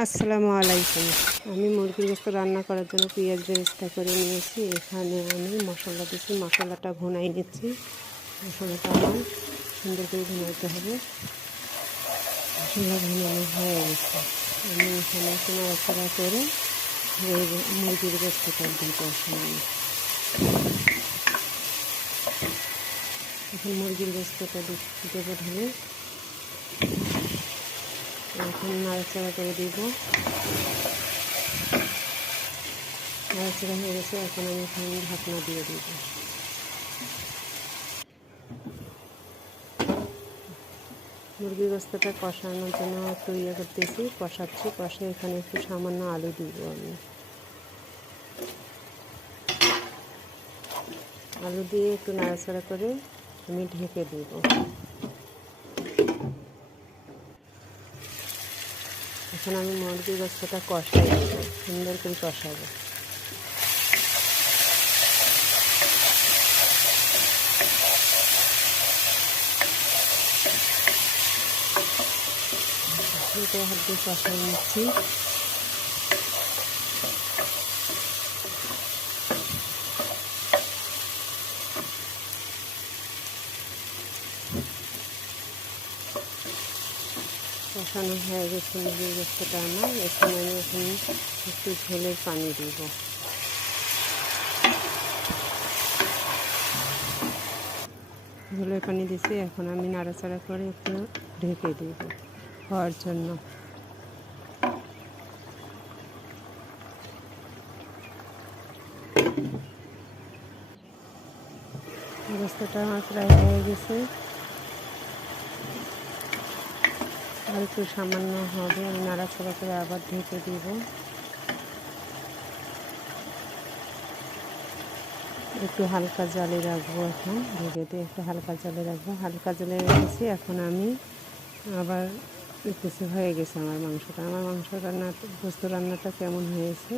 আসসালামু আলাইকুম। আমি মুরগির গোশত রান্না করার জন্য পেঁয়াজ বেরেস্তা করে নিয়েছি। এখানে আমি মশলা দিচ্ছি, মশলাটা ভুনাই নিচ্ছি। মশলাটা আমার সুন্দর করে ভুনাইতে হবে। মশলা ভুনানো হয়ে গেছে। আমি এখানে একটু নাড়াচাড়া করে মুরগির গোশতটা দিব। এখন মুরগির গোশতটা দেবো ঢেলে এখন নাড়াচাড়া করে দিব। নাড়াচাড়া হয়ে গেছে, এখন আমি এখানে ঢাকনা দিয়ে দিব। মুরগির গোশতটা কষানোর জন্য একটু করতেছি, কষাচ্ছি। এখানে একটু সামান্য আলু দিব। আলু দিয়ে একটু নাড়াচাড়া করে আমি ঢেকে দিব। এখন আমি মুরগির গোশতটা কষাই দেবো, সুন্দর করে কষাবো। হাত দিয়ে কষাই নিচ্ছি। কষানো হয়ে গেছে মুরগির গোশতটা আমার। এখানে আমি একটু ঝোলের পানি দিব। ঝোলের পানি দিয়েছি, এখন আমি নাড়াচাড়া করে একটু ঢেকে দিব হওয়ার জন্য। গোশতটা আমার প্রায় হয়ে গেছে, আর একটু সামান্য হবে। আমি নাড়াচাড়া করে আবার ঢেকে দিব। একটু হালকা জালে রাখবো। এখন ঢেকে দিয়ে একটু হালকা জালে রাখবো। হালকা জালে রেখেছি। এখন আমি আবার দেখতেছি হয়ে গেছে আমার মাংসটা। আমার মাংস গোশত রান্নাটা কেমন হয়েছে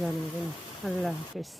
জানাবেন। আল্লাহ হাফেজ।